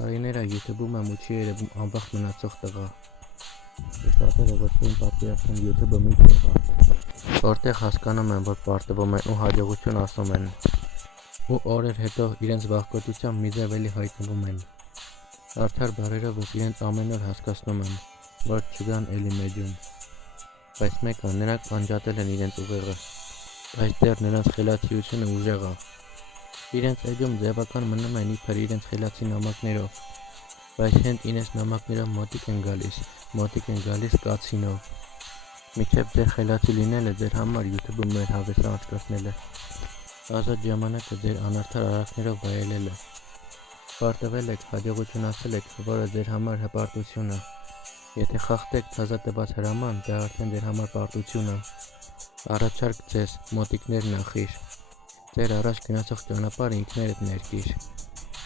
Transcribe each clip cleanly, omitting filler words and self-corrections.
Տարիներ է YouTube-ում եմ ու չի երևում անվախտ մնացող տղա։ Շատերը ոչինչ պատկերացնում YouTube-ը մի տեղ է, որտեղ հասկանում են, որ պարտվում են ու հաջողություն ասում են, ու օրեր հետո իրենց վախկոտությամբ մի ձև էլի հայտնվում են։ Արդար բարերով իրենց ամեն օր հասկացնում են, որ չգան էլի մեջում։ Բայց մեկ է, նրանք անջատել են իրենց ուղեղը, բայց դեռ նրանց խելացիությունը ուժեղ է։ Իրենց էջում ձևական մնում են իբր իրենց խելացի նամակներով, բայց հենց իրենց նամակներով մոտիկ են գալիս կացինով։ Մինչև ձեր խելացի լինելը ձեր համար YouTube-ում մեր հավեսը անցկացնելը, ազատ ժամանակը ձեր անարդար արարքներով վայելելը։ Պարտվել եք, հաջողություն ասել եք, որը ձեր համար հպարտություն է։ Եթե խախտեք թազա տված հրաման, դա արդեն ձեր համար պարտություն է։ Առաջարկ ձեզ, մոտիկներ նախիր։ Ձեր առաջ գնացող ճանապարհը ինքներդ ներկիր,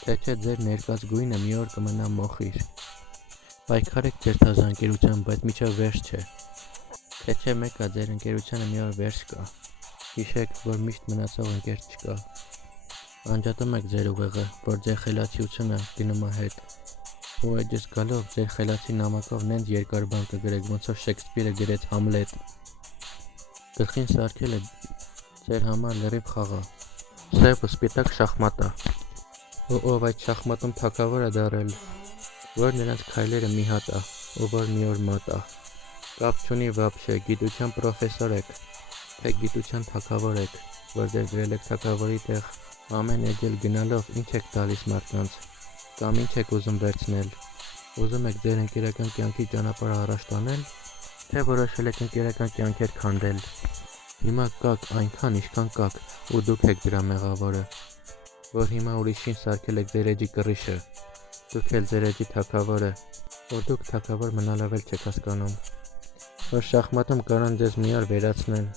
թե չէ ձեր ներկած գույնը մի օր կմնա մոխիր։ Պայքարեք ձեր թազա ընկերությամբ, բայց մինչև վերջ չէ, թե չէ մեկ է ձեր ընկերությանը մի օր վերջ կա։ Հիշեք, որ միշտ մնացող ընկեր չկա։ Անջատում եք ձեր ուղեղը, որ ձեր խելացիությունը գնում է հետ, ու էջս գալով ձեր խելացի նամակով նենց երկար բան կգրեք, ոնց որ Շեքսպիրը գրեց Համլետ։ Գլխին սարքելը ձեր համար լրիվ խաղ է, սև ու սպիտակ շախմատ է, ու ով այդ շախմատում թագավոր է դարել, որ նրանց քայլերը մի հատ է, ու որ մի օր մատ է։ Կապ չունի վաբշե, գիտության պրոֆեսոր եք, թե գիտության թագավոր եք, որ ձեր դրել եք թագավորի տեղ, ամեն էջել գնալով ինչ եք տալիս մարդկանց, կամ ինչ եք ուզում վերցնել։ Ուզում եք ձեր ընկերական կյանքի ճանապարհը առաջ տանել, թե որոշել եք ընկերական կյանքեր քանդել։ Հիմա կաք այնքան, ինչքան կաք, ու դուք եք դրա մեղավորը, որ հիմա ուրիշին սարքել եք ձեր էջի կռիչը, դուք էլ ձեր էջի թագավորը, որ դուք թագավոր մնալով էլ չեք հասկանում, որ շախմատում կարան ձեզ մի օր վերացնեն,